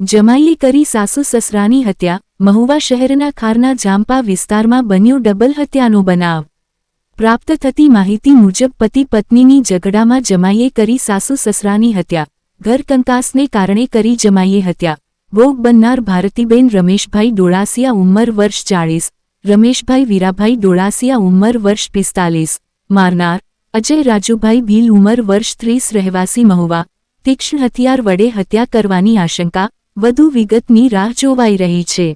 જમાઈએ કરી સાસુ સસરાની હત્યા, મહુવા શહેરના ખારના જામપા વિસ્તારમાં બન્યો ડબલ હત્યાનો બનાવ. પ્રાપ્ત થતી માહિતી મુજબ પતિ પત્નીની ઝઘડામાં જમાઈએ કરી સાસુ સસરાની હત્યા. ઘર કંકાસને કારણે કરી જમાઈએ હત્યા. ભોગ બનનાર ભારતીબેન રમેશભાઈ ડોળાસિયા ઉંમર વર્ષ ચાળીસ. રમેશભાઈ વીરાભાઈ ડોળાસિયા ઉંમર વર્ષ પિસ્તાલીસ. મારનાર, અજય રાજુભાઈ ભીલ ઉંમર વર્ષ ત્રીસ રહેવાસી મહુવા. તીક્ષ્ણ હથિયાર વડે હત્યા કરવાની આશંકા વધુ વિગતની રાહ જોવાઈ રહી છે.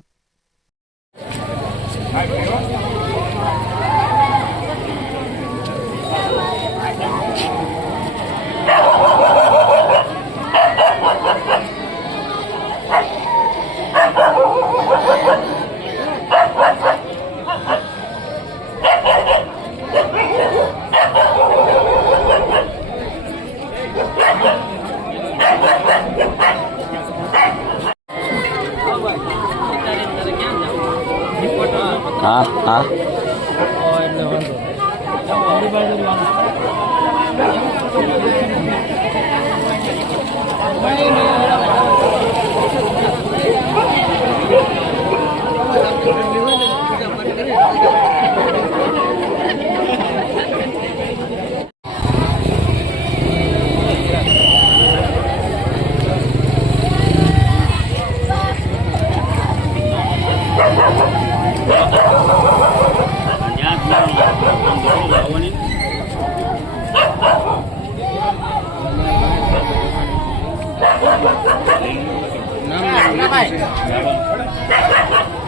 Ah, ah.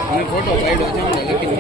અમે ફોટો પાડ્યો છે લખી